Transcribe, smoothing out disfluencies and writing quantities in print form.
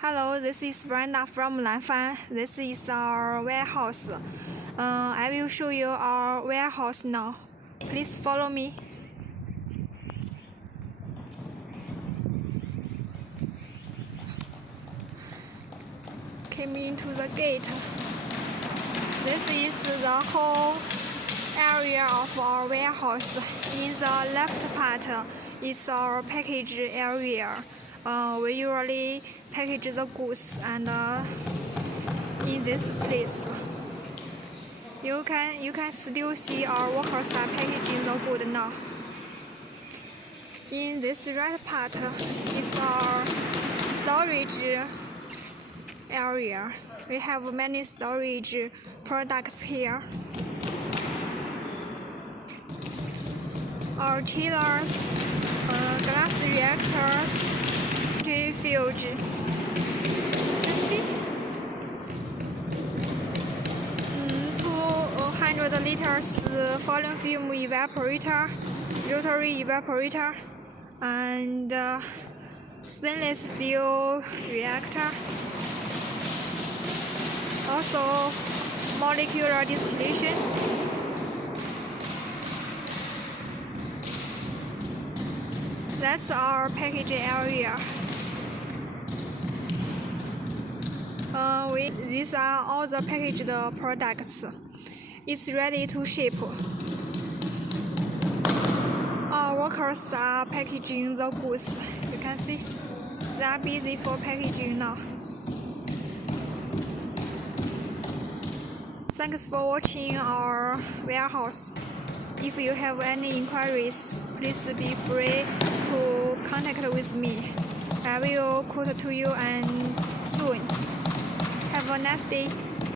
Hello, this is Brenda from Lanphan. This is our warehouse. I will show you our warehouse now. Please follow me. Came into the gate. This is the whole area of our warehouse. In the left part is our package area. We usually package the goods and in this place. You can still see our workers are packaging the good now. In this right part is our storage area. We have many storage products here. Our chillers, glass reactors, fuse. 200 liters falling film evaporator, rotary evaporator, and stainless steel reactor. Also molecular distillation. That's our package area. These are all the packaged products. It's ready to ship. Our workers are packaging the goods. You can see they are busy for packaging now. Thanks for watching our warehouse. If you have any inquiries, please be free to contact with me. I will quote to you and soon. Have a nice day.